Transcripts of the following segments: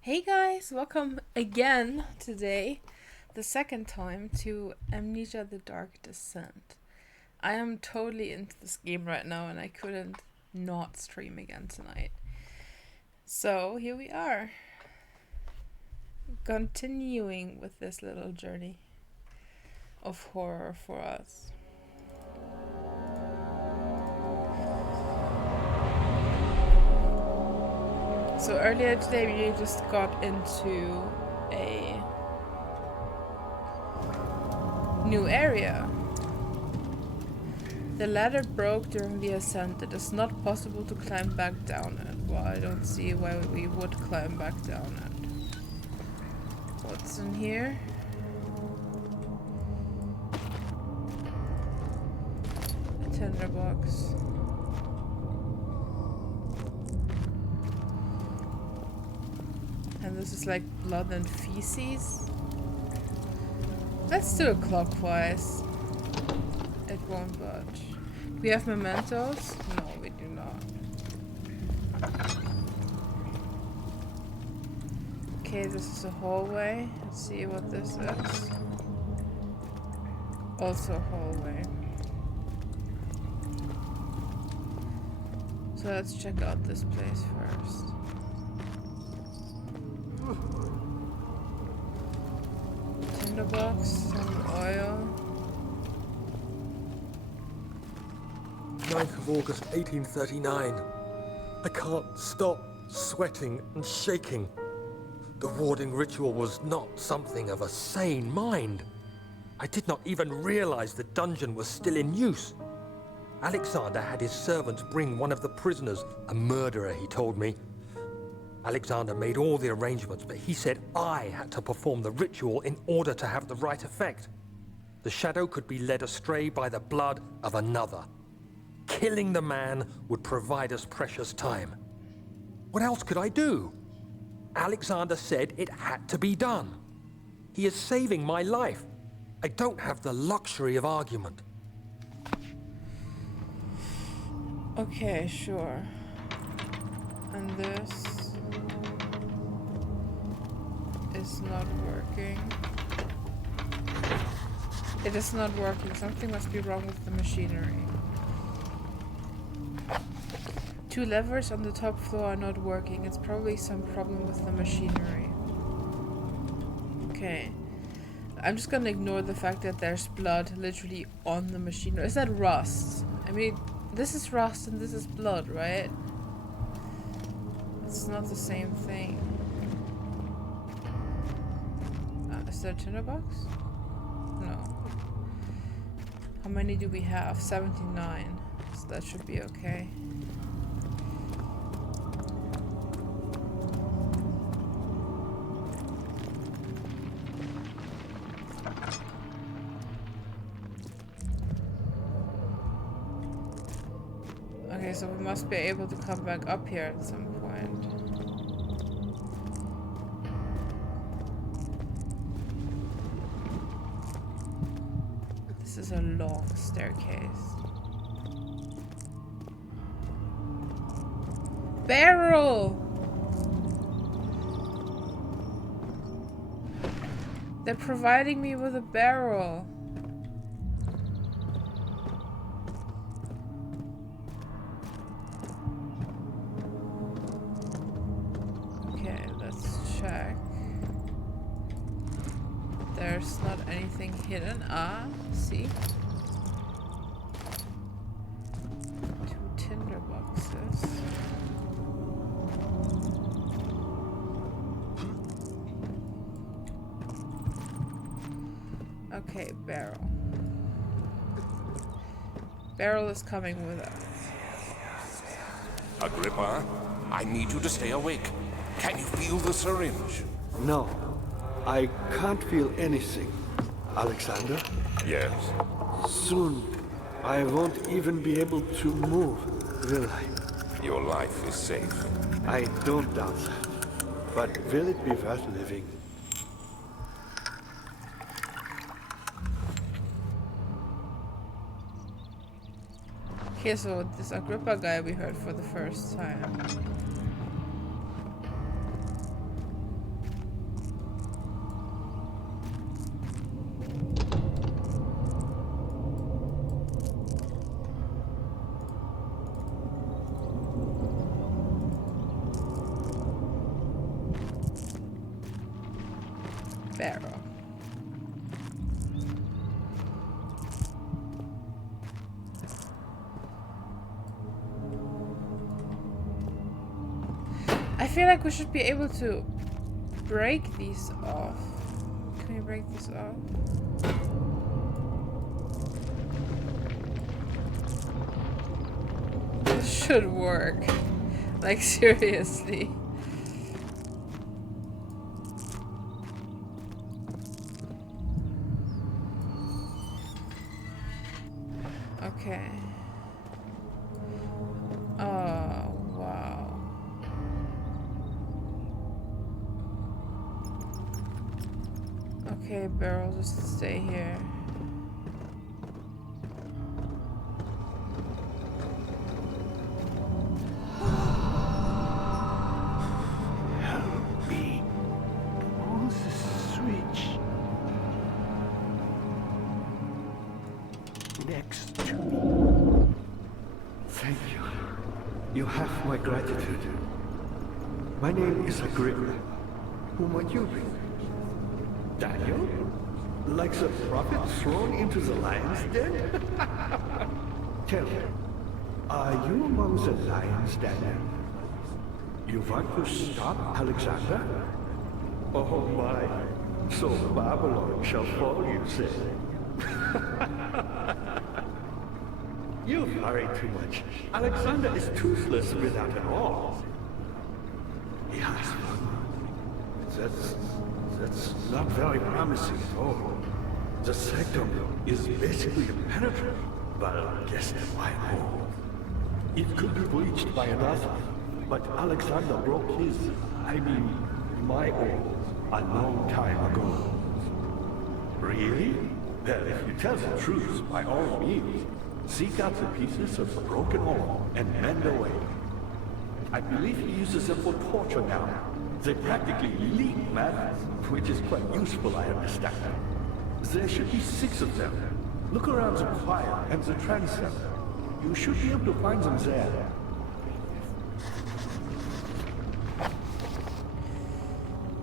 Hey guys, welcome again today, the second time to Amnesia the Dark Descent. I am totally into this game right now and I couldn't not stream again tonight. So here we are, continuing with this little journey of horror for us. So earlier today we just got into a new area. The ladder broke during the ascent. It is not possible to climb back down it. Well, I don't see why we would climb back down it. What's in here? A tinderbox. And this is like blood and feces. Let's do it clockwise. It won't budge. We have mementos? No, we do not. Okay, this is a hallway. Let's see what this is. Also a hallway. So let's check out this place first. Tinderbox, some oil. 9th of August, 1839. I can't stop sweating and shaking. The warding ritual was not something of a sane mind. I did not even realize the dungeon was still in use. Alexander had his servants bring one of the prisoners, a murderer, he told me. Alexander made all the arrangements, but he said I had to perform the ritual in order to have the right effect. The shadow could be led astray by the blood of another. Killing the man would provide us precious time. What else could I do? Alexander said it had to be done. He is saving my life. I don't have the luxury of argument. Okay, sure. And this is not working. It is not working. Something must be wrong with the machinery. 2 levers on the top floor are not working. It's probably some problem with the machinery. Okay. I'm just gonna ignore the fact that there's blood literally on the machinery. Is that rust? I mean, this is rust and this is blood, right? It's not the same thing. Is there a tinderbox? No. How many do we have? 79. So that should be okay. Okay, so we must be able to come back up here at some point. This is a long staircase. Barrel! They're providing me with a barrel. Okay, let's check. There's not anything hidden. Ah, see? 2 tinder boxes. Okay, barrel. Barrel is coming with us. Agrippa, I need you to stay awake. Can you feel the syringe? No, I can't feel anything. Alexander, Yes. soon I won't even be able to move, will I? Your life is safe. I don't doubt that. But will it be worth living? Okay, so this Agrippa guy we heard for the first time. feel like we should be able to break these off. Can we break these off? This should work. Like, seriously. Okay. Oh, wow. Okay, Beryl, just stay here. Help me. Who's the switch? Next to me. Thank you. You have my gratitude. My name is Agrippa. Who might you be? Daniel? Like the prophet thrown into the lion's den? Tell me, are you among the lions, Daniel? You want to stop Alexander? Oh my, so Babylon shall fall, you say? You worry too much. Alexander is toothless without an all. He has one. That's not very promising at all. The sectum is basically impenetrable, but guess why more? It could be breached by another, but Alexander broke his, my own, a long time ago. Really? Well, if you tell the truth, by all means, seek out the pieces of the broken oar and mend away. I believe he uses them for torture now. They practically leak matter, which is quite useful, I understand. There should be 6 of them. Look around the choir and the transept. You should be able to find them there.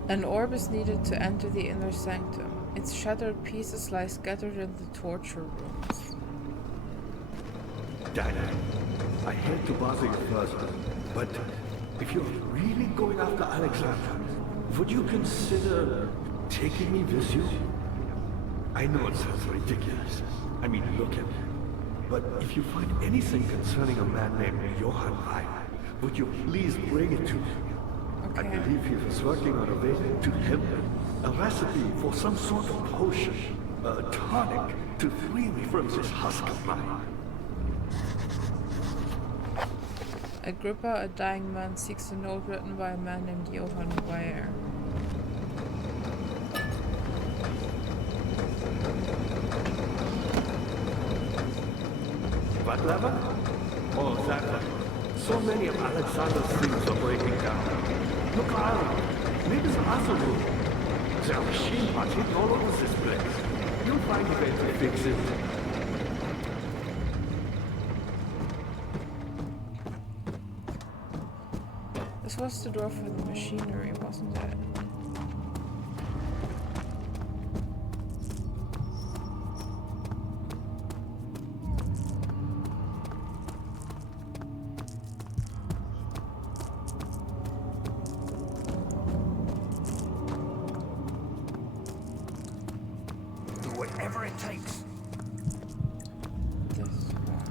An orb is needed to enter the inner sanctum. Its shattered pieces lie scattered in the torture rooms. Daniel, I hate to bother you further, but if you're really going after Alexander, would you consider taking me with you? I know it sounds ridiculous. Look at me. But if you find anything concerning a man named Johann Reich, would you please bring it to me? I Okay. believe he was working on a way to help me. A recipe for some sort of potion, a tonic to free me from this husk of mine. Agrippa, a dying man, seeks a note written by a man named Johann Weyer. What lever? Oh, that one. So many of Alexander's things are breaking down. Look around. Maybe the other room. There are machine parts hidden all over this place. You'll find a way to fix it. This was the door for the machinery, wasn't it? Do whatever it takes. This one.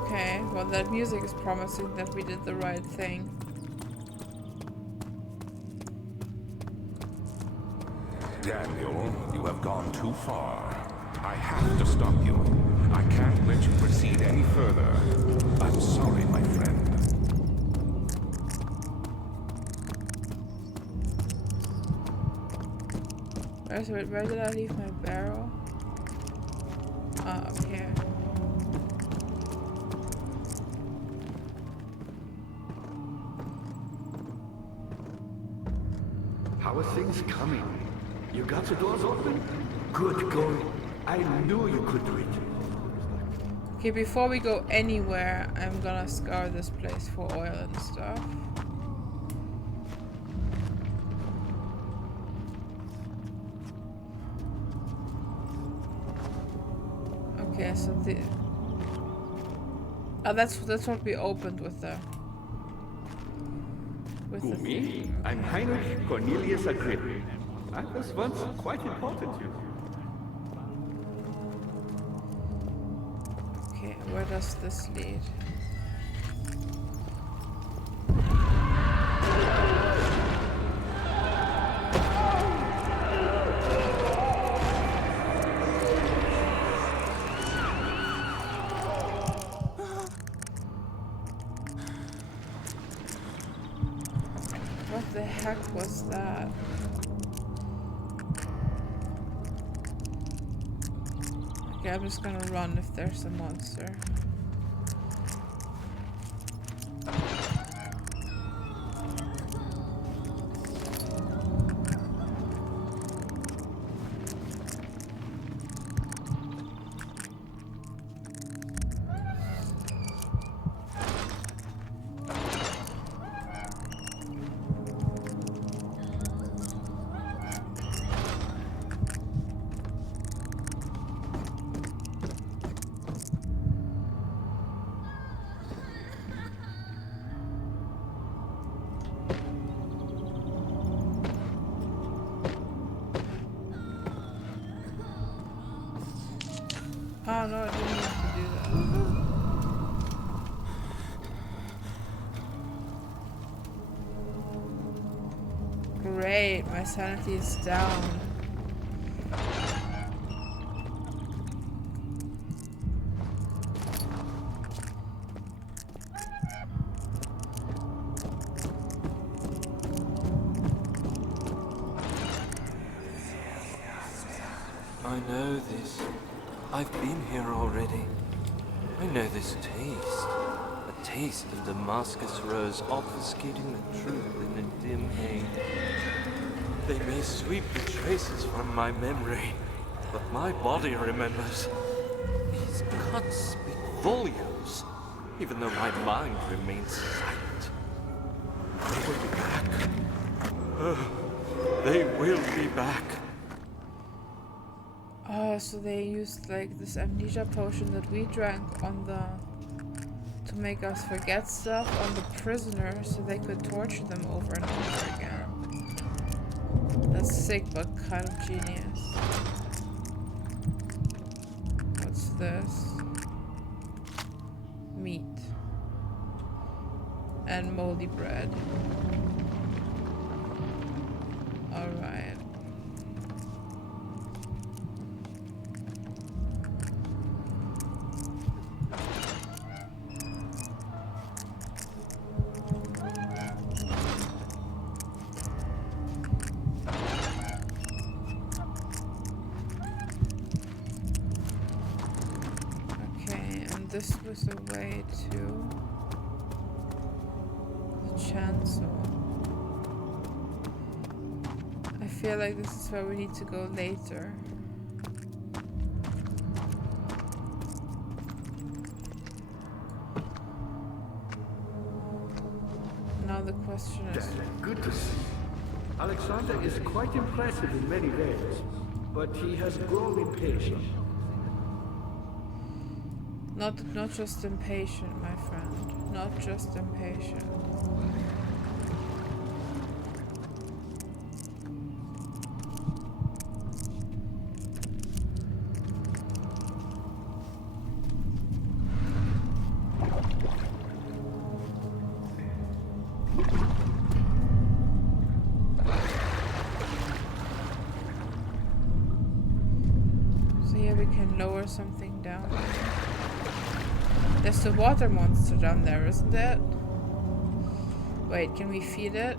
Okay, well that music is promising that we did the right thing. Daniel, you have gone too far. I have to stop you. I can't let you proceed any further. I'm sorry, my friend. Where did I leave my barrel? Up here. How are things coming? You got the doors open? Good going. I knew you could do it. Okay, before we go anywhere, I'm gonna scour this place for oil and stuff. Okay, so the... Oh, that's what we opened with the... Who, me? I'm Heinrich Cornelius Agrippa. I was once quite important, you know. Okay, where does this lead? What the heck was that? Okay, I'm just gonna run if there's a monster. Oh no, I didn't mean to do that. Great, my sanity is down. I know this. I've been here already. I know this taste. A taste of Damascus rose obfuscating the truth in a dim haze. They may sweep the traces from my memory, but my body remembers. These cuts speak volumes, even though my mind remains silent. They will be back. They will be back. Oh, so they used like this amnesia potion that we drank on the... to make us forget stuff on the prisoners so they could torture them over and over again. That's sick, but kind of genius. What's this? Meat. And moldy bread. Alright. This was a way to the chancel. I feel like this is where we need to go later. Now the question is... Good to see. Alexander is quite impressive in many ways, but he has grown impatient. Not just impatient, my friend. Not just impatient. So here we can lower something down. There's the water monster down there, isn't it? Wait, can we feed it?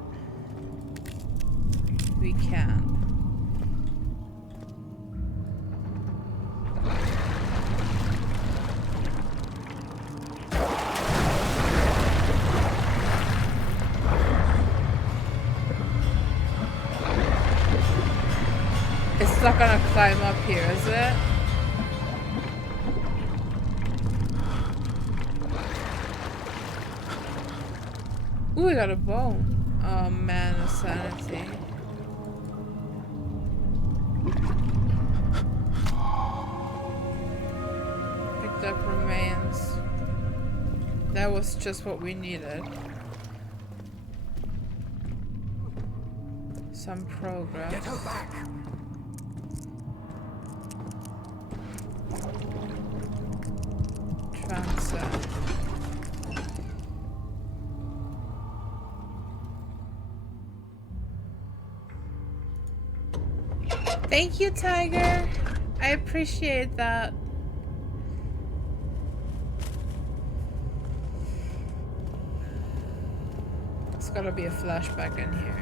We can. It's not gonna climb up here, is it? Ooh, I got a bone. Oh man, a sanity. Picked up remains. That was just what we needed. Some progress. Get her back! Transit. Thank you, Tiger. I appreciate that. It's gotta be a flashback in here.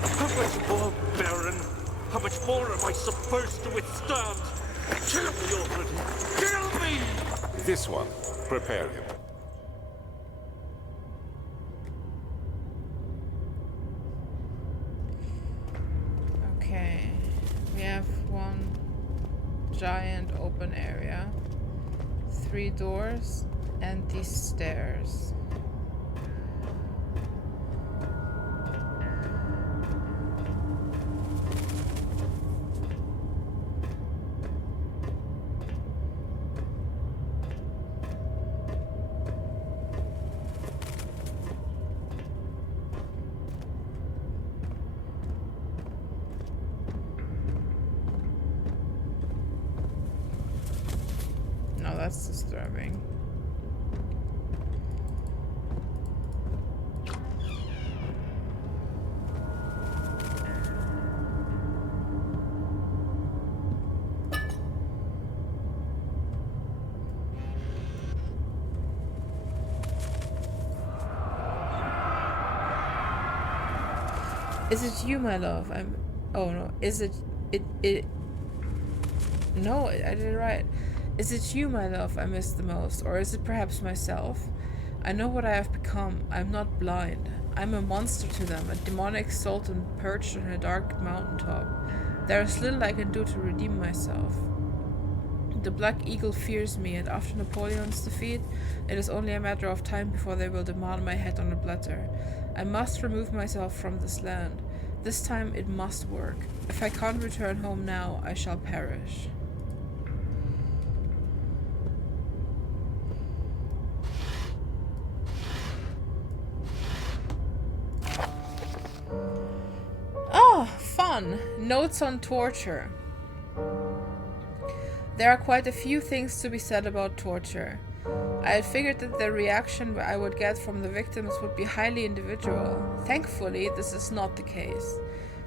How much more, Baron? How much more am I supposed to withstand? Kill me already! Kill me! This one. Prepare him. Okay. We have one giant open area, 3 doors, and these stairs. No, that's disturbing. Is it you, my love? Oh no. Is it? No, I did it right. Is it you, my love, I miss the most? Or is it perhaps myself? I know what I have become. I'm not blind. I'm a monster to them, a demonic sultan perched on a dark mountaintop. There is little I can do to redeem myself. The Black Eagle fears me, and after Napoleon's defeat, it is only a matter of time before they will demand my head on a platter. I must remove myself from this land. This time it must work. If I can't return home now, I shall perish. Oh, fun! Notes on torture. There are quite a few things to be said about torture. I had figured that the reaction I would get from the victims would be highly individual. Thankfully, this is not the case.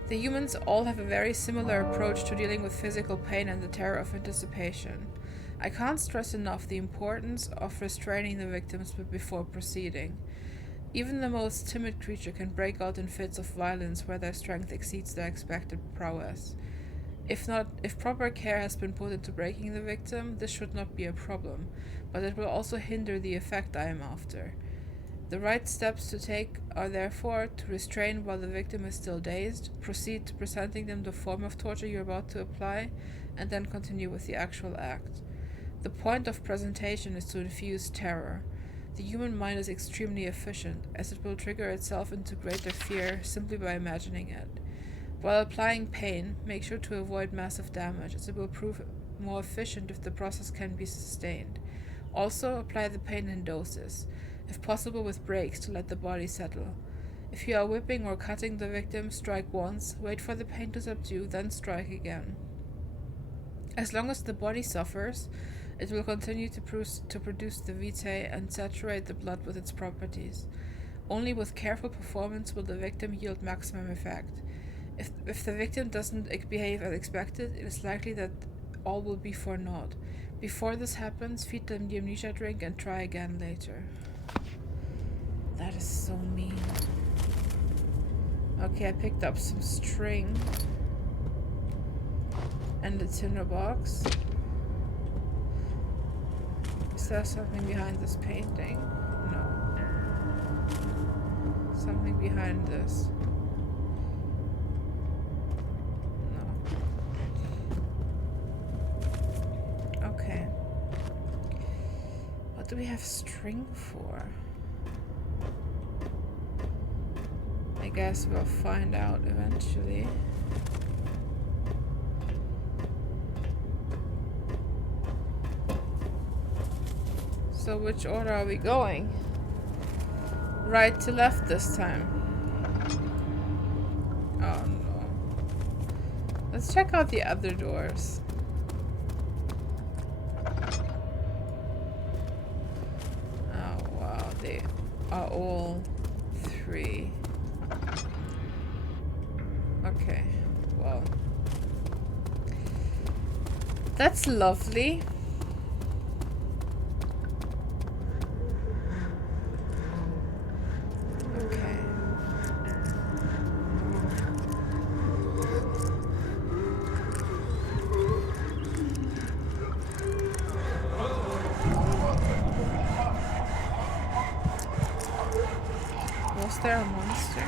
The humans all have a very similar approach to dealing with physical pain and the terror of anticipation. I can't stress enough the importance of restraining the victims before proceeding. Even the most timid creature can break out in fits of violence where their strength exceeds their expected prowess. If proper care has been put into breaking the victim, this should not be a problem, but it will also hinder the effect I am after. The right steps to take are therefore to restrain while the victim is still dazed, proceed to presenting them the form of torture you're about to apply, and then continue with the actual act. The point of presentation is to infuse terror. The human mind is extremely efficient, as it will trigger itself into greater fear simply by imagining it. While applying pain, make sure to avoid massive damage, as it will prove more efficient if the process can be sustained. Also, apply the pain in doses, if possible with breaks to let the body settle. If you are whipping or cutting the victim, strike once, wait for the pain to subdue, then strike again. As long as the body suffers, it will continue to produce the vitae and saturate the blood with its properties. Only with careful performance will the victim yield maximum effect. If the victim doesn't behave as expected, it is likely that all will be for naught. Before this happens, feed them the amnesia drink and try again later. That is so mean. Okay, I picked up some string and a tinder box. Is there something behind this painting? No. Something behind this. Okay. What do we have string for? guess we'll find out eventually. So which order are we going? Right to left this time. Oh no. Let's check out the other doors. Oh wow, they are all 3. Okay, well. That's lovely. Okay. Was there a monster?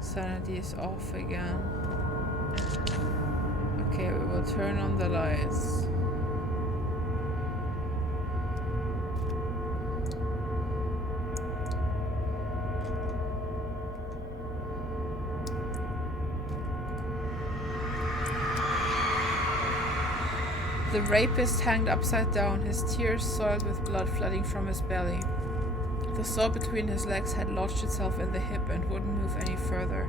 Sanity is off again. Okay, we will turn on the lights. The rapist hanged upside down, his tears soiled with blood flooding from his belly. The saw between his legs had lodged itself in the hip and wouldn't move any further.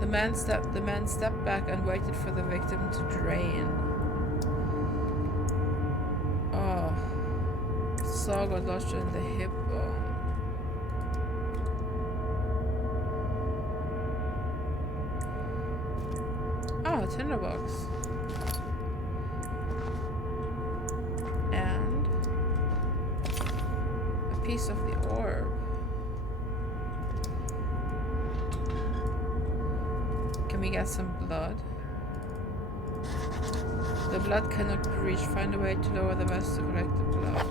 The man stepped back and waited for the victim to drain. Oh. The saw got lodged in the hip bone. Oh, a tinderbox. And a piece of the orb. Can we get some blood? The blood cannot be reached. Find a way to lower the vest to collect the blood.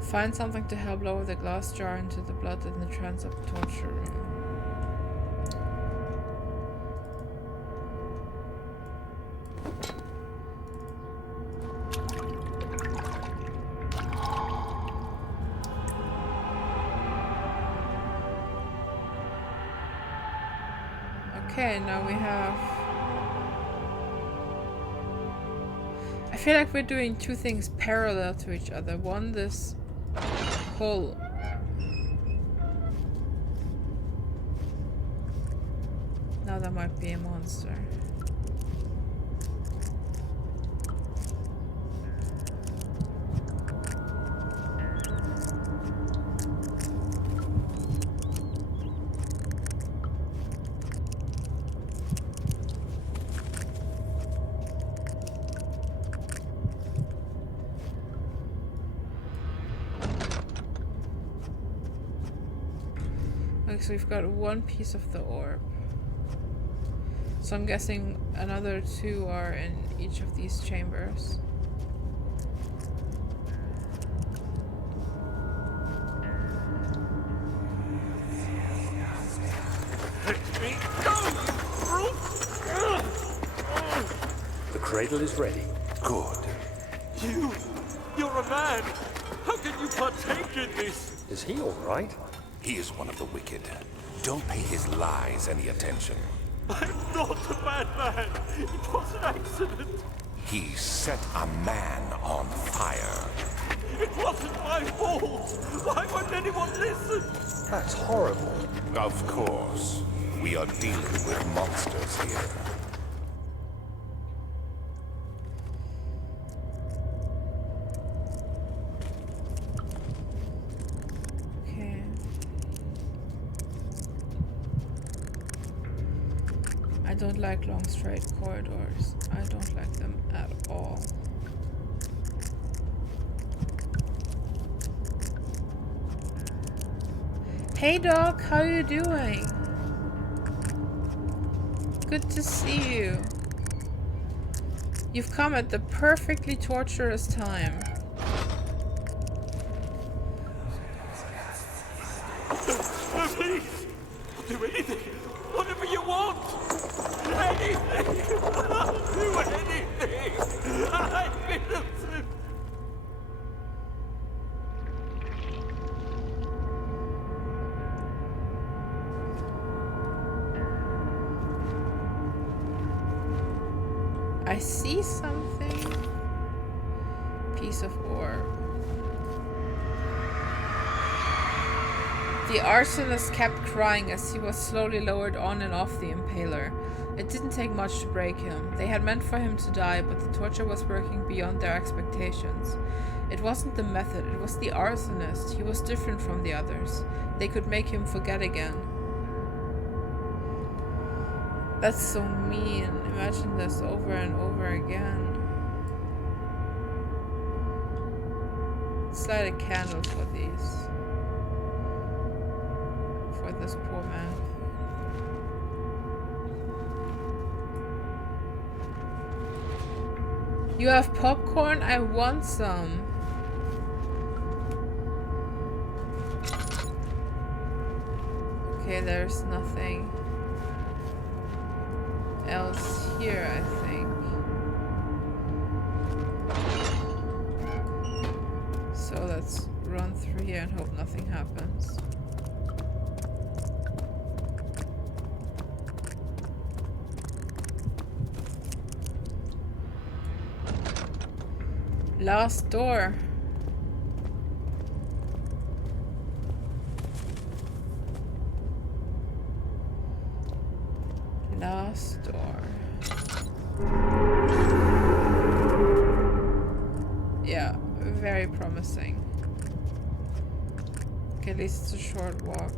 Find something to help lower the glass jar into the blood in the transit torture room. Okay, now we have... I feel like we're doing 2 things parallel to each other. One, this whole... Now there might be a monster. Okay, so we've got 1 piece of the orb. So I'm guessing another 2 are in each of these chambers. Let me go, you brute! The cradle is ready. Good. You're a man! How can you partake in this? Is he all right? He is one of the wicked. Don't pay his lies any attention. I'm not a bad man! It was an accident! He set a man on fire. It wasn't my fault! Why won't anyone listen? That's horrible. Of course. We are dealing with monsters here. Okay. I don't like long straight corridors. I don't like them at all. Hey Doc, how you doing? Good to see you. You've come at the perfectly torturous time. No, please! I'll do anything! Whatever you want! I see something. Piece of ore. The arsonist kept crying as he was slowly lowered on and off the impaler. It didn't take much to break him. They had meant for him to die, but the torture was working beyond their expectations. It wasn't the method, it was the arsonist. He was different from the others. They could make him forget again. That's so mean. Imagine this over and over again. Let's light a candle for these. For this poor man. You have popcorn? I want some. Okay, there's nothing else here, I think. So let's run through here and hope nothing happens. Last door. Last door. Yeah, very promising. Okay, at least it's a short walk.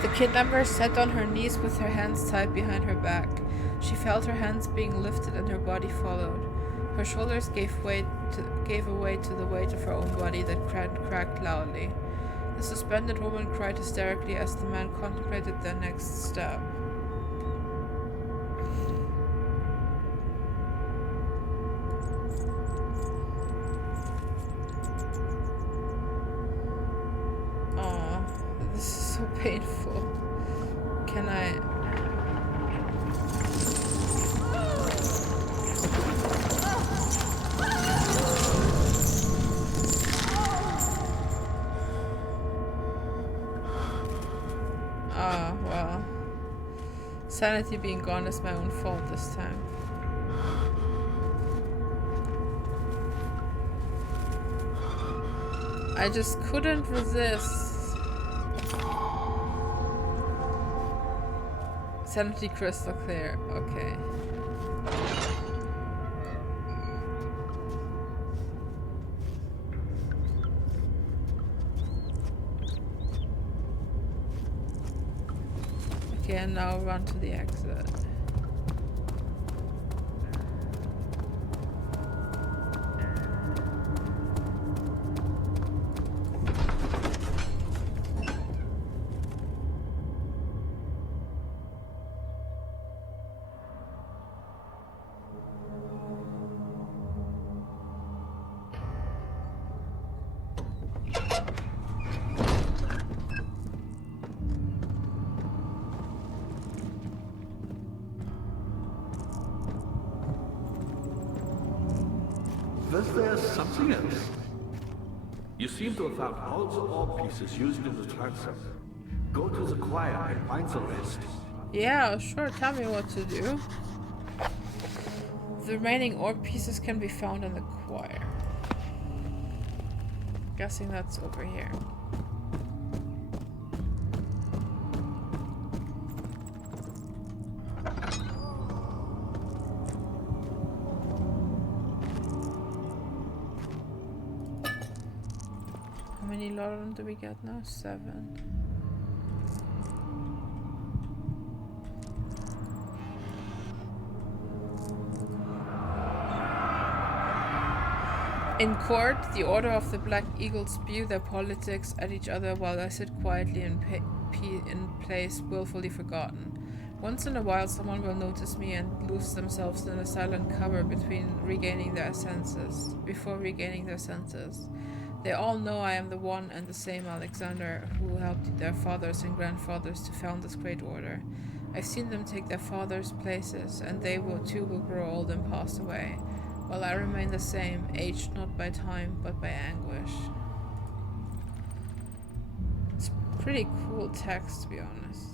The kidnapper sat on her knees with her hands tied behind her back. She felt her hands being lifted and her body followed. Her shoulders gave away to the weight of her own body that cracked loudly. The suspended woman cried hysterically as the man contemplated their next step. Oh, this is so painful. Can I... well. Sanity being gone is my own fault this time. I just couldn't resist. Sanity crystal clear. Okay. Okay, and now run to the exit. Was there something else? You seem to have found all the ore pieces used in the transfer. Go to the choir and find the rest. Yeah, sure. Tell me what to do. The remaining ore pieces can be found in the choir. Guessing that's over here. How many laudanum do we get now? 7. In court, the Order of the Black Eagle spew their politics at each other while I sit quietly in place, willfully forgotten. Once in a while, someone will notice me and lose themselves in a silent cover before regaining their senses. They all know I am the one and the same Alexander who helped their fathers and grandfathers to found this great order. I've seen them take their fathers' places, and they too will grow old and pass away, while I remain the same, aged not by time, but by anguish. It's pretty cool text, to be honest.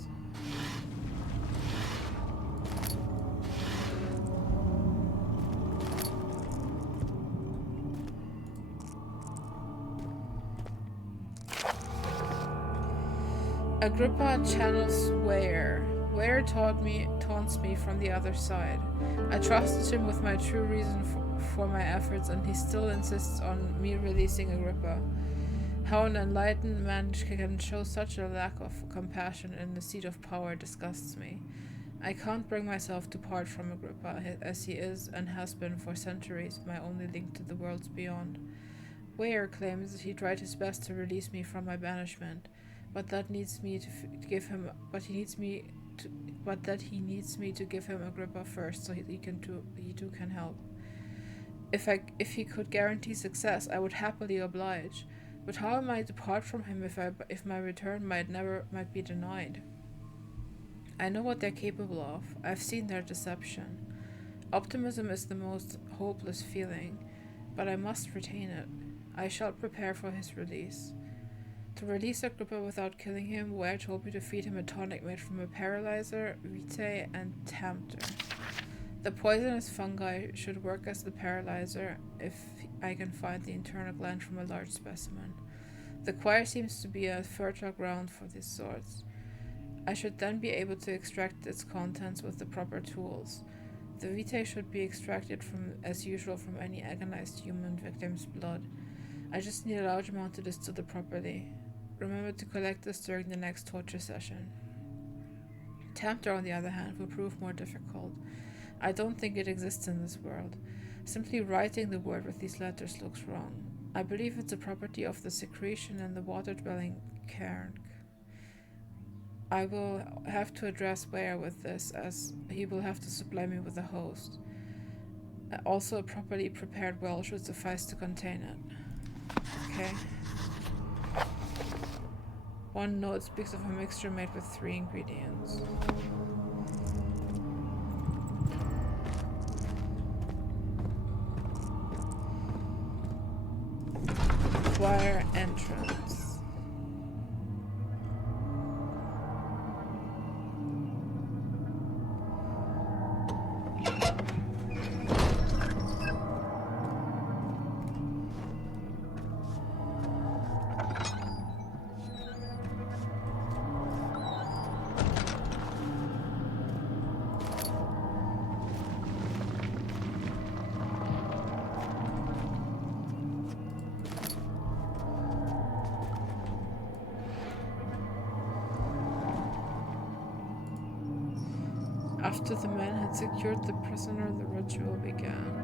Agrippa channels Ware. Ware taunts me from the other side. I trusted him with my true reason for my efforts, and he still insists on me releasing Agrippa. How an enlightened man can show such a lack of compassion in the seat of power disgusts me. I can't bring myself to part from Agrippa, as he is and has been for centuries my only link to the worlds beyond. Ware claims that he tried his best to release me from my banishment, but that he needs me to give him Agrippa first, so he too can help. If he could guarantee success, I would happily oblige. But how am I to part from him if my return might be denied? I know what they're capable of. I've seen their deception. Optimism is the most hopeless feeling, but I must retain it. I shall prepare for his release. To release Agrippa without killing him, Ware told me to feed him a tonic made from a paralyzer, vitae, and tempter. The poisonous fungi should work as the paralyzer if I can find the internal gland from a large specimen. The choir seems to be a fertile ground for these sorts. I should then be able to extract its contents with the proper tools. The vitae should be extracted as usual from any agonized human victim's blood. I just need a large amount to distill it properly. Remember to collect this during the next torture session. Tempter, on the other hand, will prove more difficult. I don't think it exists in this world. Simply writing the word with these letters looks wrong. I believe it's a property of the secretion in the water-dwelling cairn. I will have to address Ware with this, as he will have to supply me with a host. Also, a properly prepared well should suffice to contain it. Okay. One note speaks of a mixture made with 3 ingredients. Choir entrance. After the men had secured the prisoner, the ritual began.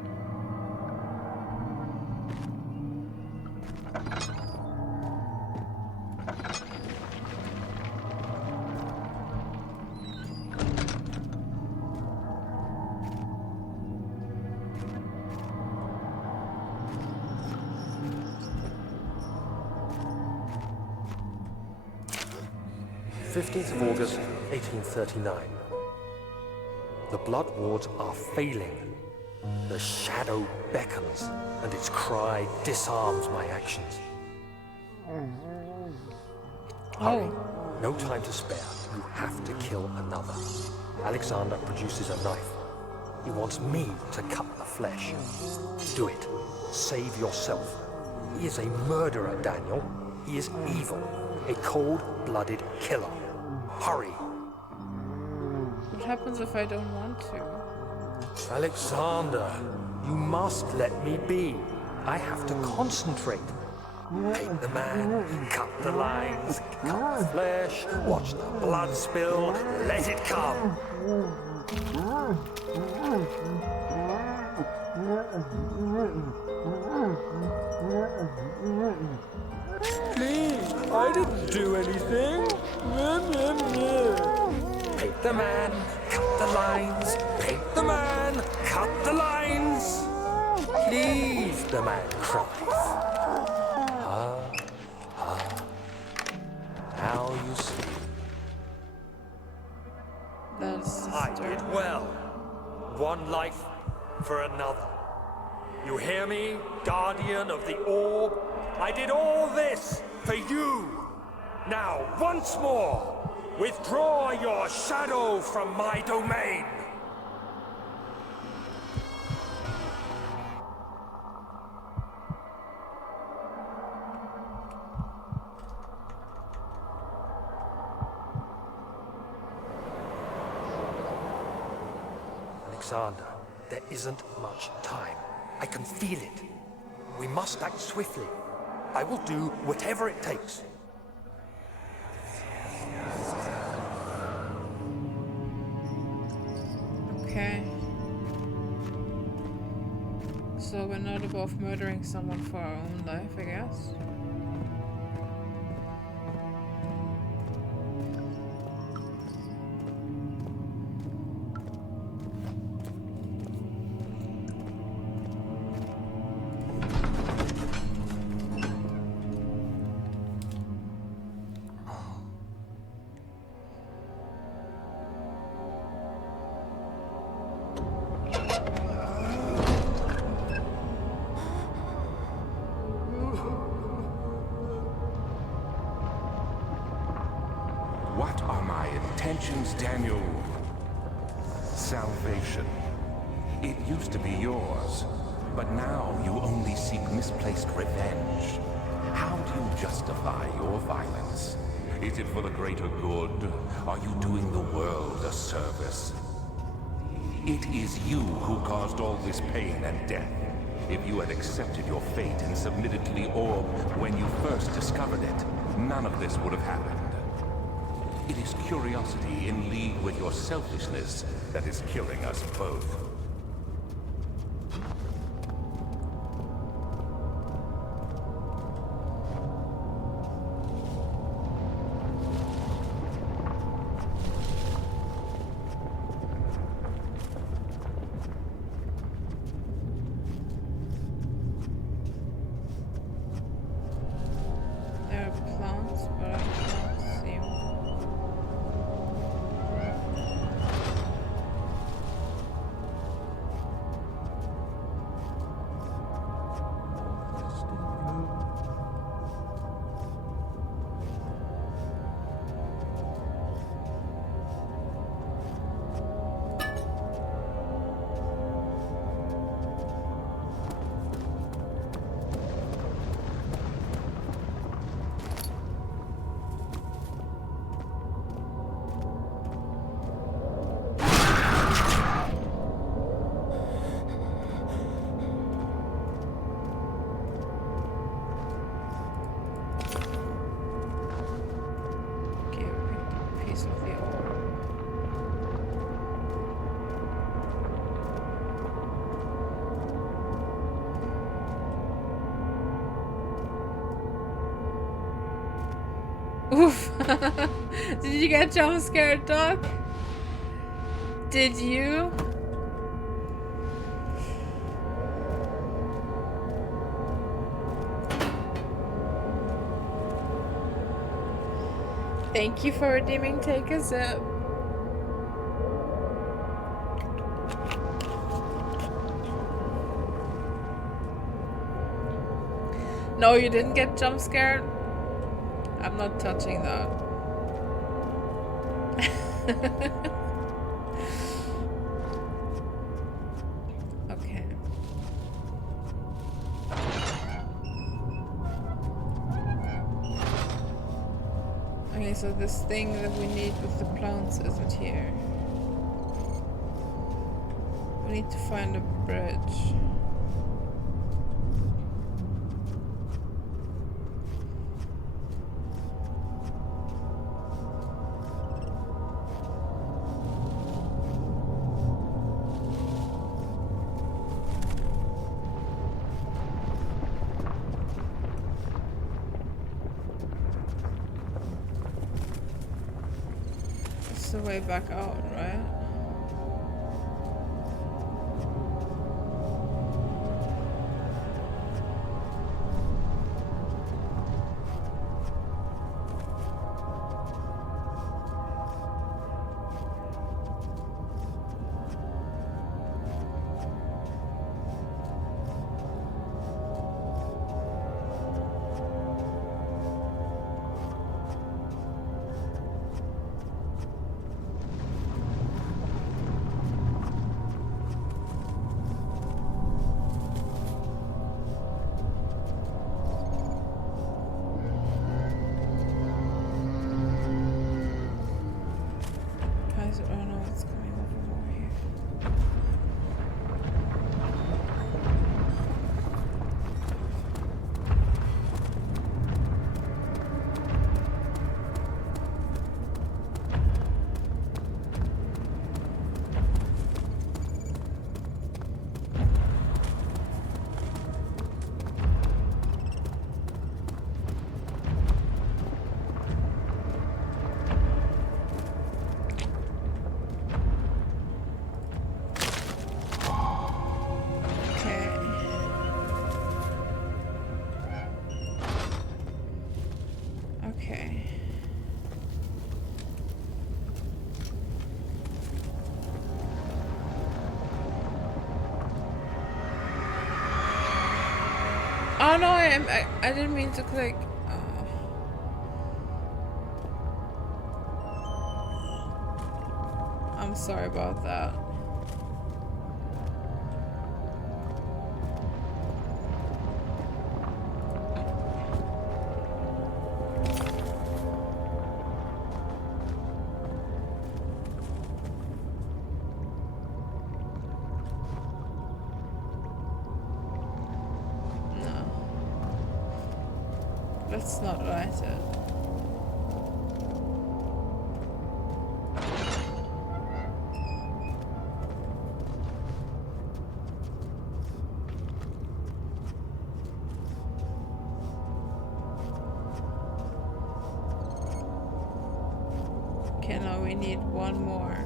August 1839. The blood wards are failing. The shadow beckons, and its cry disarms my actions. Hurry. No time to spare. You have to kill another. Alexander produces a knife. He wants me to cut the flesh. Do it. Save yourself. He is a murderer, Daniel. He is evil. A cold-blooded killer. Hurry. What happens if I don't want to? Alexander, you must let me be. I have to concentrate. Paint the man, cut the lines, cut the flesh, watch the blood spill, let it come. Please, I didn't do anything. Paint the man, cut the lines, paint the man, cut the lines. Please, the man cries. That's I disturbing. did well. One life for another. You hear me, guardian of the orb? I did all this for you. Now, once more, withdraw your shadow from my domain. Alexander, there isn't much time. I can feel it. We must act swiftly. I will do whatever it takes. Okay. So we're not above murdering someone for our own life, I guess. What are my intentions, Daniel? Salvation. It used to be yours, but now you only seek misplaced revenge. How do you justify your violence? Is it for the greater good? Are you doing the world a service? It is you who caused all this pain and death. If you had accepted your fate and submitted to the orb when you first discovered it, none of this would have happened. It is curiosity in league with your selfishness that is killing us both. There are plants, but I can't see them. Okay, we picked a piece of the orb. Oof! Did you get jump scared, Doc? Did you? Thank you for redeeming Take a Sip. No, you didn't get jump scared? I'm not touching that. Okay. Okay, so this thing that we need with the plants isn't here. We need to find a bridge. It's the way back out, right? don't know what's coming over more here. Okay. Oh no, I didn't mean to click. Oh. I'm sorry about that. Let's not write it. Okay, now we need one more.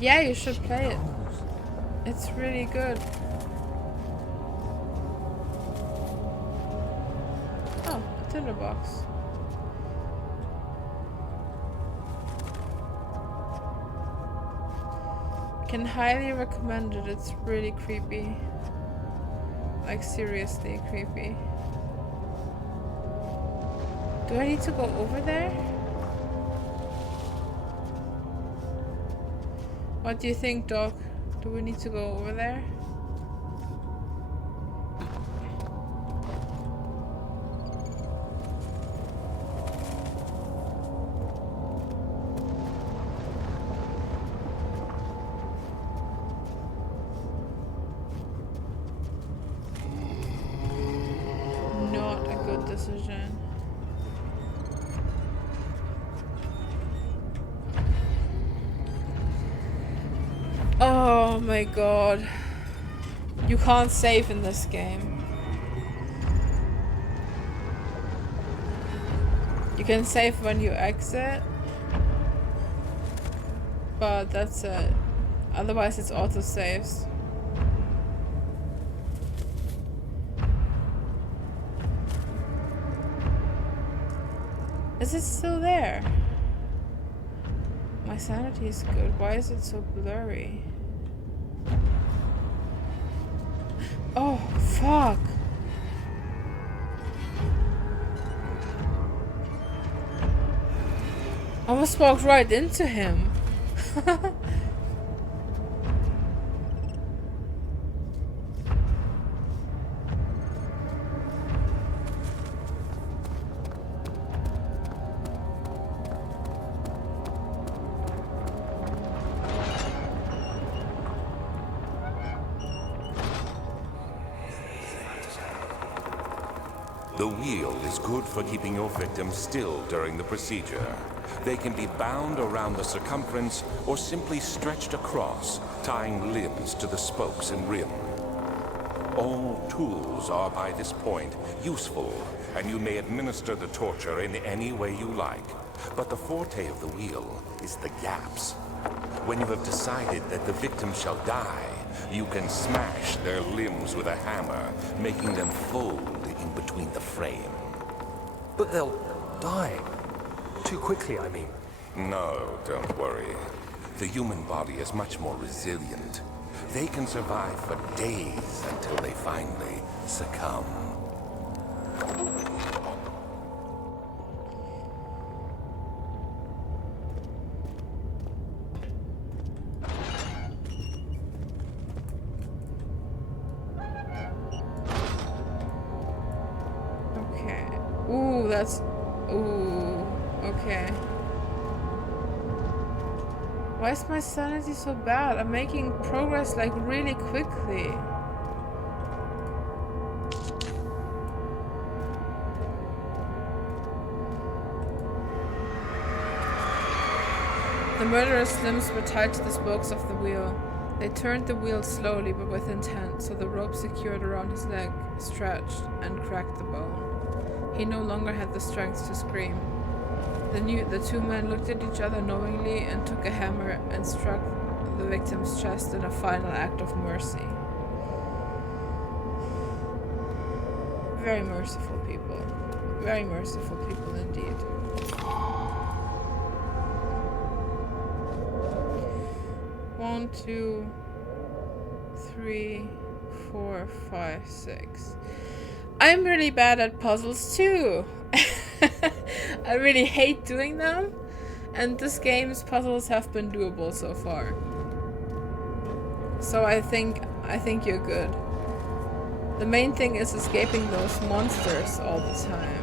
Yeah, you should play it. It's really good. Oh, a tinderbox. Can highly recommend it. It's really creepy. Like seriously creepy. Do I need to go over there? What do you think, Doc? Do we need to go over there? Not a good decision. Oh my god. You can't save in this game. You can save when you exit, but that's it. Otherwise it's auto saves. Is it still there? My sanity is good. Why is it so blurry? Oh, fuck. I almost walked right into him. The wheel is good for keeping your victims still during the procedure. They can be bound around the circumference or simply stretched across, tying limbs to the spokes and rim. All tools are by this point useful, and you may administer the torture in any way you like. But the forte of the wheel is the gaps. When you have decided that the victim shall die, you can smash their limbs with a hammer, making them fold in between the frame. But they'll die. Too quickly, I mean. No, don't worry. The human body is much more resilient. They can survive for days until they finally succumb. that's... Ooh, okay. Why is my sanity so bad? I'm making progress like really quickly. The murderous limbs were tied to the spokes of the wheel. They turned the wheel slowly but with intent, so the rope secured around his leg stretched and cracked the bone. He no longer had the strength to scream. The two men looked at each other knowingly and took a hammer and struck the victim's chest in a final act of mercy. Very merciful people. Very merciful people indeed. One, two, three, 4, 5, 6. I'm really bad at puzzles too. I really hate doing them, and this game's puzzles have been doable so far. So I think you're good. The main thing is escaping those monsters all the time.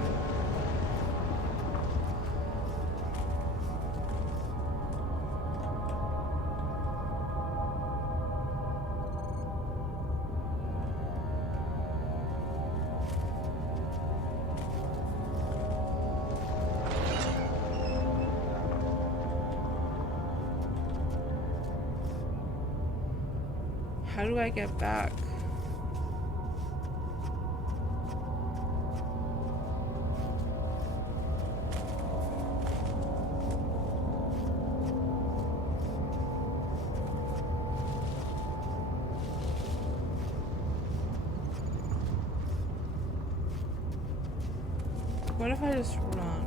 How do I get back? What if I just run?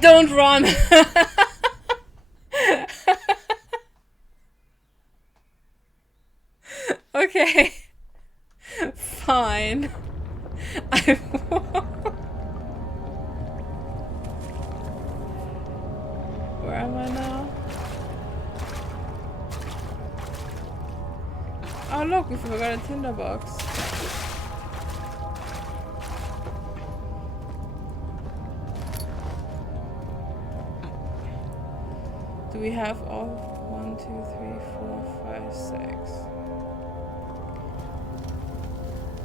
Don't run! Okay. Fine. I won't. Where am I now? Oh look, we forgot a tinderbox. Do we have all? 1, 2, 3, 4, 5, 6.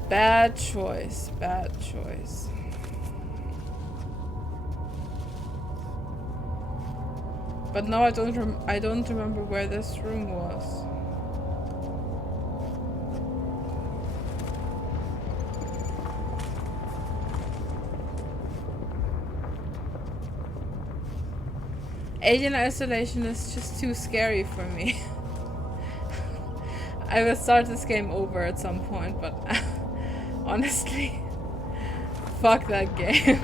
Bad choice. Bad choice. But now I don't remember where this room was. Alien Isolation is just too scary for me. I will start this game over at some point, but honestly, fuck that game.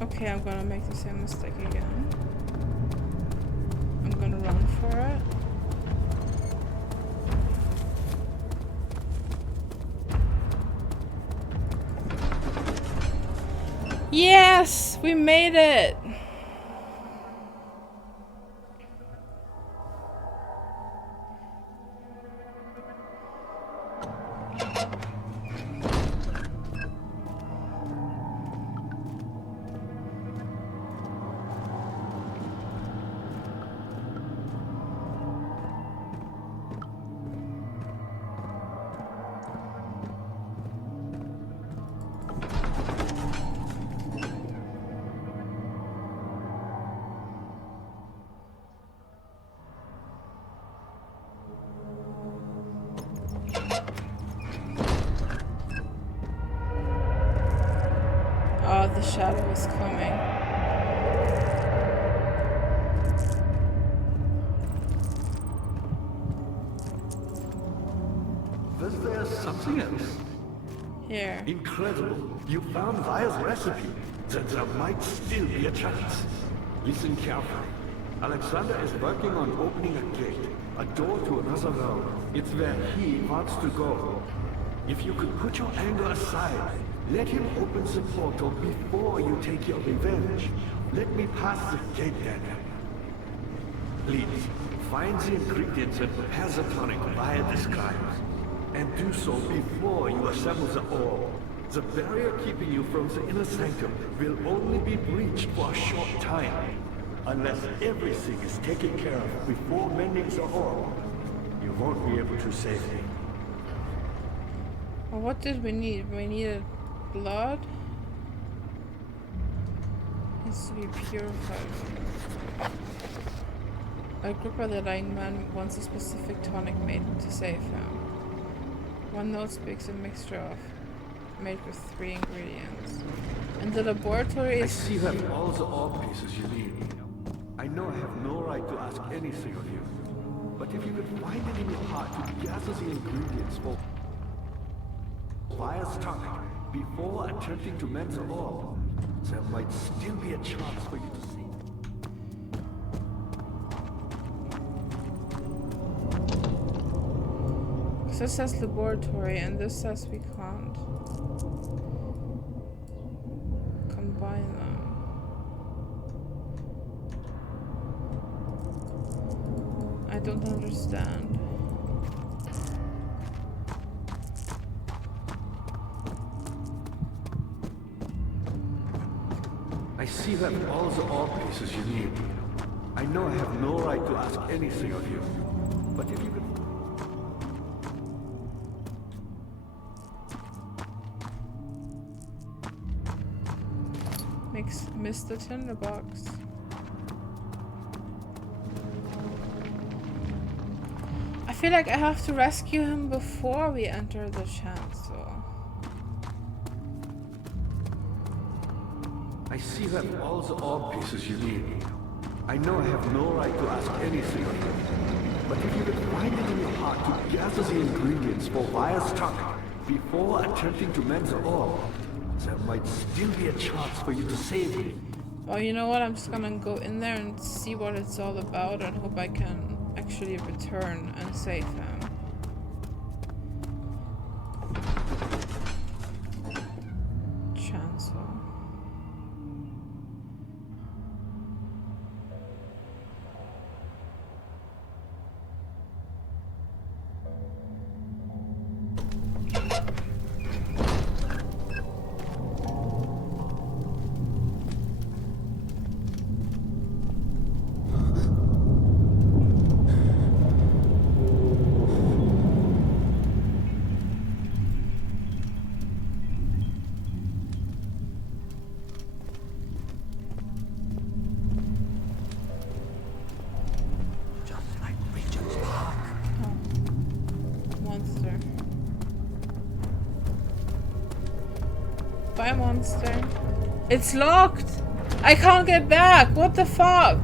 Okay, I'm gonna make the same mistake again. I'm gonna run for it. Yes! We made it! shadow is coming. Was there something else? Here. Incredible. You found Vire's recipe. Then there might still be a chance. Listen carefully. Alexander is working on opening a gate, a door to another realm. It's where he wants to go. If you could put your anger aside, let him open the portal before you take your revenge. Let me pass the gate then. Please, find the ingredients and prepare the tonic Vire describes. And do so before you assemble the orb. The barrier keeping you from the inner sanctum will only be breached for a short time. Unless everything is taken care of before mending the orb, you won't be able to save me. Well, what did we need? We needed blood. Needs to be purified. Agrippa the dying man wants a specific tonic made to save him. One note speaks a mixture of made with 3 ingredients. And the laboratory I is see you have all the orb pieces you need. I know I have no right to ask anything of you, but if you could find it in your heart to gather the ingredients for Vire's tonic before attempting to mend the orb, there might still be a chance for you to see. this says laboratory and this says we can't combine them. I don't understand. I see you have all the orb pieces you need. I know I have no right to ask anything of you, but if you could... Makes Mr. Tinderbox. I feel like I have to rescue him before we enter the chancel. I see you have all the orb pieces you need. I know I have no right to ask anything of you, but if you could find it in your heart to gather the ingredients for Vire's tonic before attempting to mend the orb, there might still be a chance for you to save me. Well, you know what? I'm just gonna go in there and see what it's all about and hope I can actually return and save him. Chancel. Monster. Bye, monster. It's locked! I can't get back! What the fuck?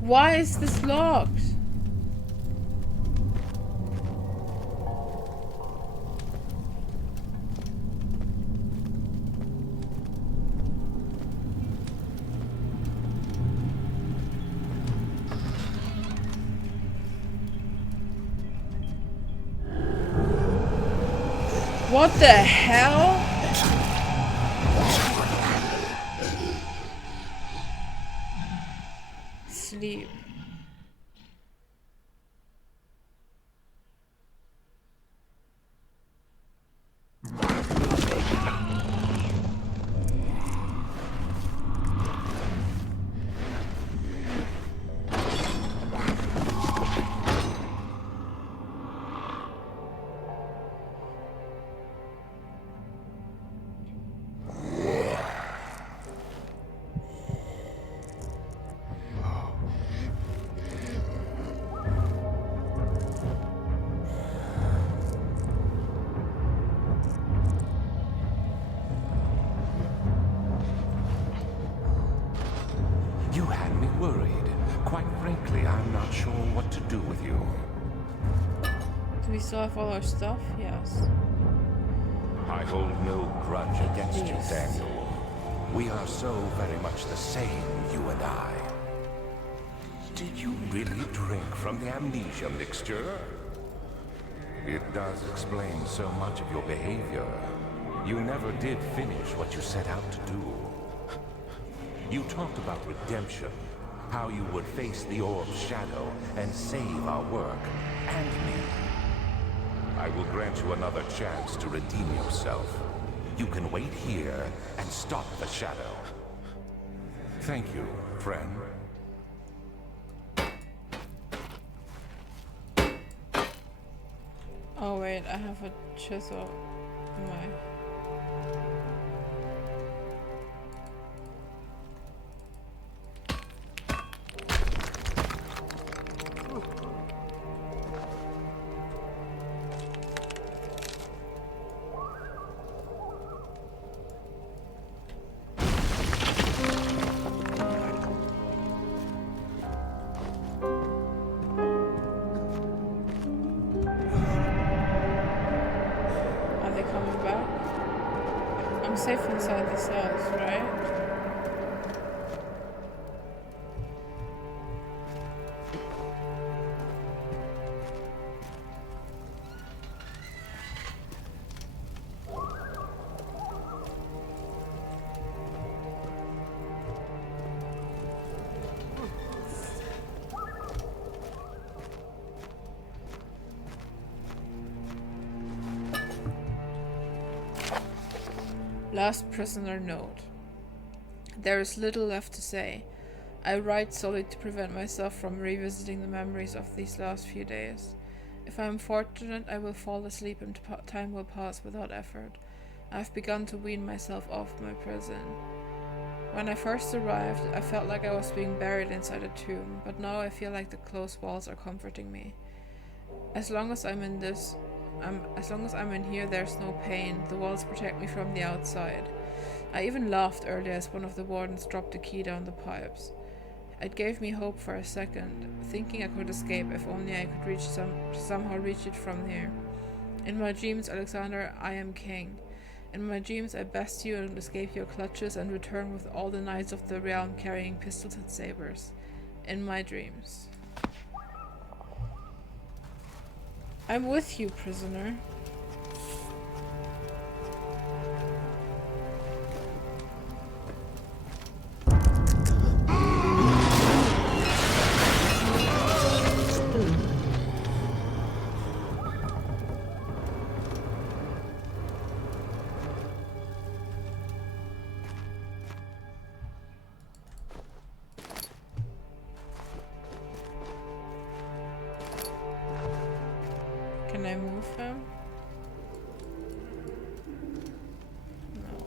Why is this locked? What the hell? Sleep. Honestly, I'm not sure what to do with you. Do we still have all our stuff? Yes. I hold no grudge against you, Yes. Daniel. We are so very much the same, you and I. Did you really drink from the amnesia mixture? It does explain so much of your behavior. You never did finish what you set out to do. You talked about redemption, how you would face the orb's shadow and save our work and me. I will grant you another chance to redeem yourself. You can wait here and stop the shadow. Thank you, friend. Oh wait, I have a chisel in my... Are they coming back? I'm safe inside the cells, right? Last prisoner note. There is little left to say. I write solely to prevent myself from revisiting the memories of these last few days. If I am fortunate, I will fall asleep and time will pass without effort. I have begun to wean myself off my prison. When I first arrived, I felt like I was being buried inside a tomb, but now I feel like the closed walls are comforting me. As long as I'm in here, there's no pain. The walls protect me from the outside. I even laughed earlier as one of the wardens dropped the key down the pipes. It gave me hope for a second, thinking I could escape if only I could somehow reach it from here. In my dreams, Alexander, I am king. In my dreams, I best you and escape your clutches and return with all the knights of the realm carrying pistols and sabers. In my dreams. I'm with you, prisoner. Can I move him? No.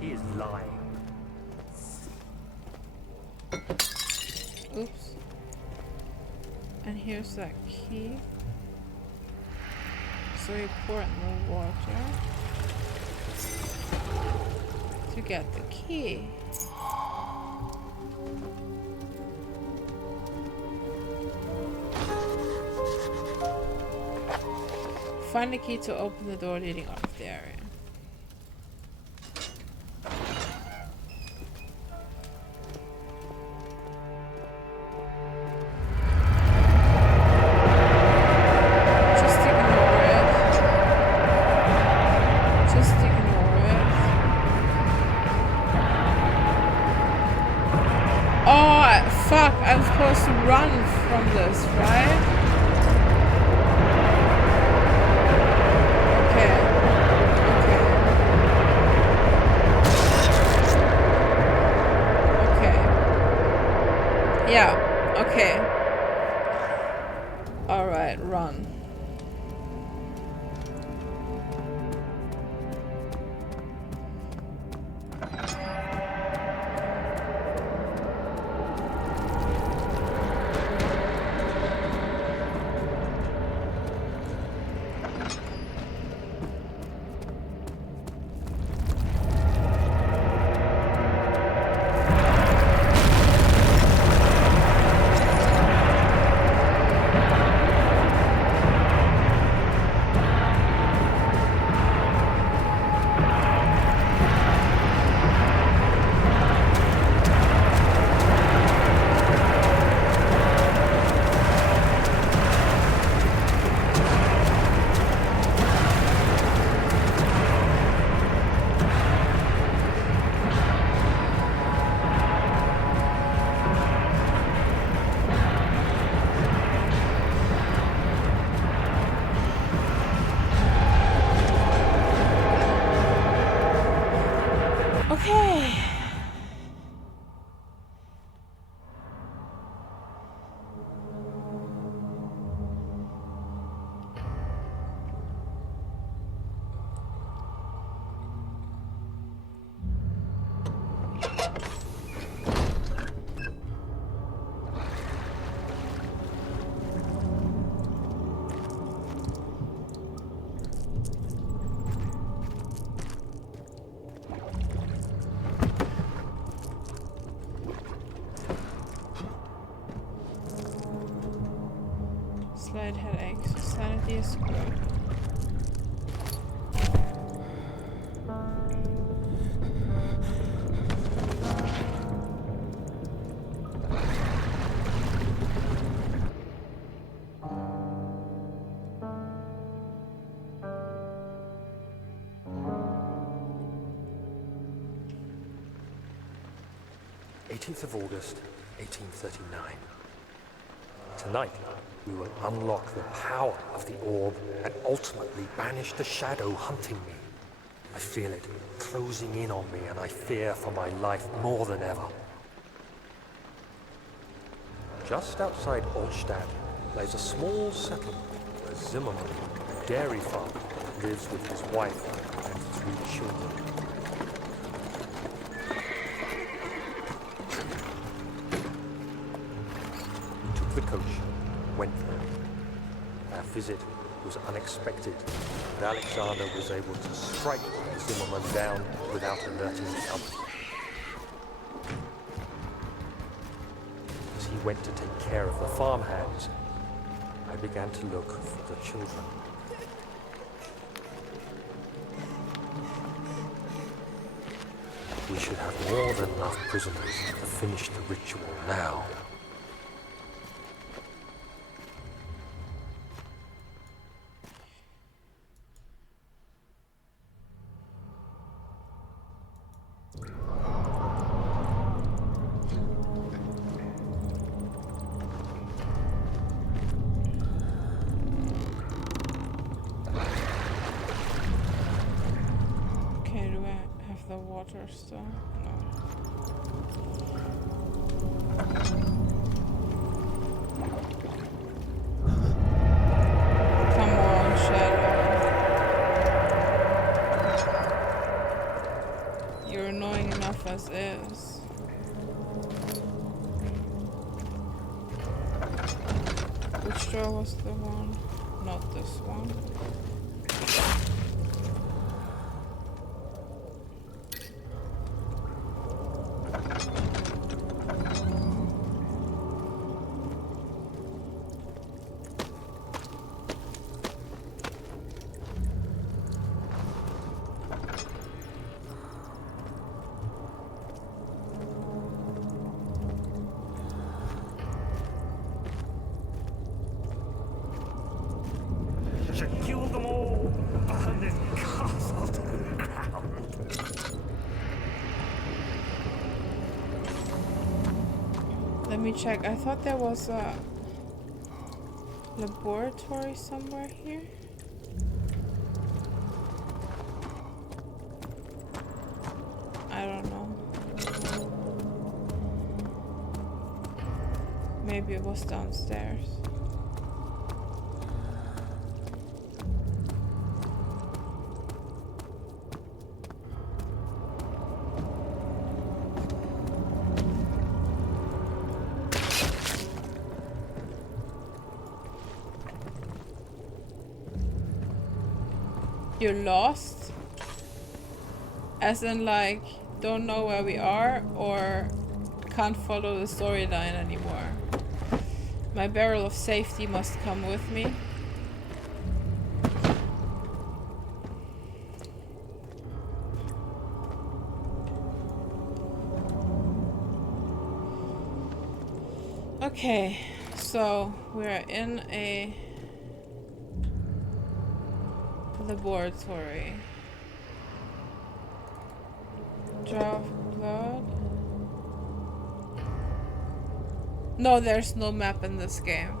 He is lying. Oops. And here's that key. So you pour it in the water to get the key. Find the key to open the door leading out of the area. Just ignore fuck? I'm supposed to run from this, right? Okay. Okay. Yeah. Okay. Alright, run. Okay. Slight headaches. Sanity is good. Of August, 1839. Tonight, we will unlock the power of the orb and ultimately banish the shadow hunting me. I feel it closing in on me and I fear for my life more than ever. Just outside Olstadt lays a small settlement where Zimmerman, a dairy farmer, lives with his wife and 3 children. The coach went there. Our visit was unexpected, and Alexander was able to strike Zimmerman down without alerting the others. As he went to take care of the farmhands, I began to look for the children. We should have more than enough prisoners to finish the ritual now. Still? No. Come on, Shadow. You're annoying enough as is. Which door was the one? Not this one. Let me check. I thought there was a laboratory somewhere here. I don't know. Maybe it was downstairs. You're lost? As in, like, don't know where we are, or can't follow the storyline anymore? My barrel of safety must come with me. Okay, so we're in a laboratory. Draw blood. No, there's no map in this game.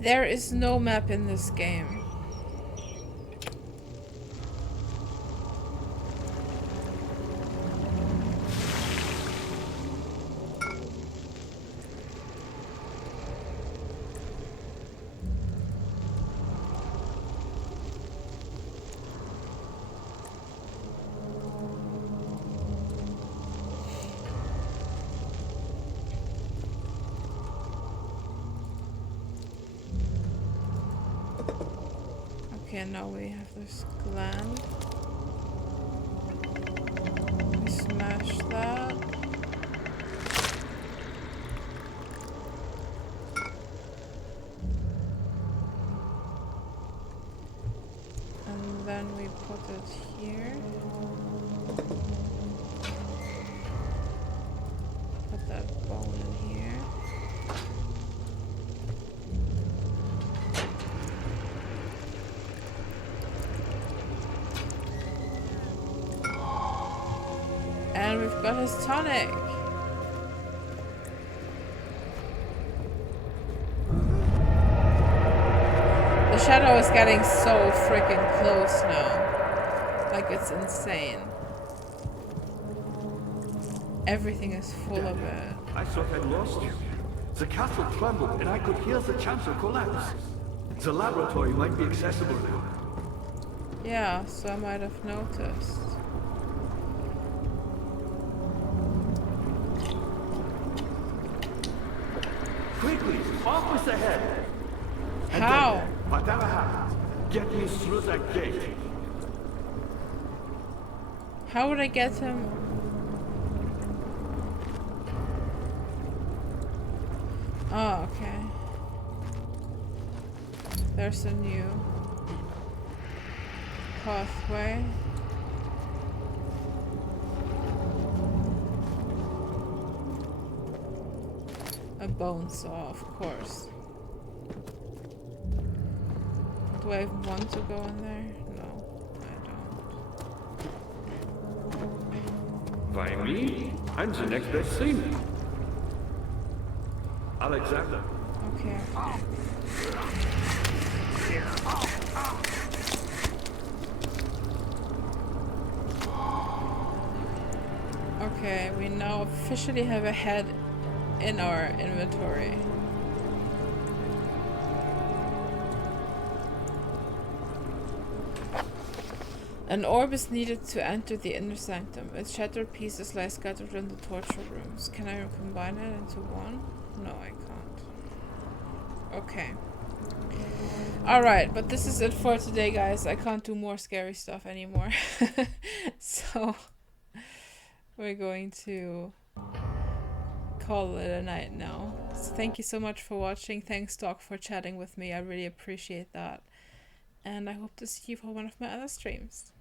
There is no map in this game. Okay, now we have this gland. We smash that. And then we put it here. Put that bone in here. And we've got his tonic. The shadow is getting so freaking close now. Like, it's insane. Everything is full of it. I thought I'd lost you. The castle trembled and I could hear the chancel collapse. The laboratory might be accessible now. Yeah, so I might have noticed. Quickly, off with the head. And How? then, whatever happens, get me through that gate. How would I get him? Oh, okay. There's a new pathway. A bone saw, of course. Do I even want to go in there? No, I don't. By me, I'm the next best thing. Alexander. Okay. Okay, we now officially have a head in our inventory. An orb is needed to enter the inner sanctum. Its shattered pieces lie scattered in the torture rooms. Can I combine it into one? No, I can't. Okay. Alright, but this is it for today, guys. I can't do more scary stuff anymore. So, we're going to call it a night now. So thank you so much for watching. Thanks, Doc, for chatting with me. I really appreciate that. And I hope to see you for one of my other streams.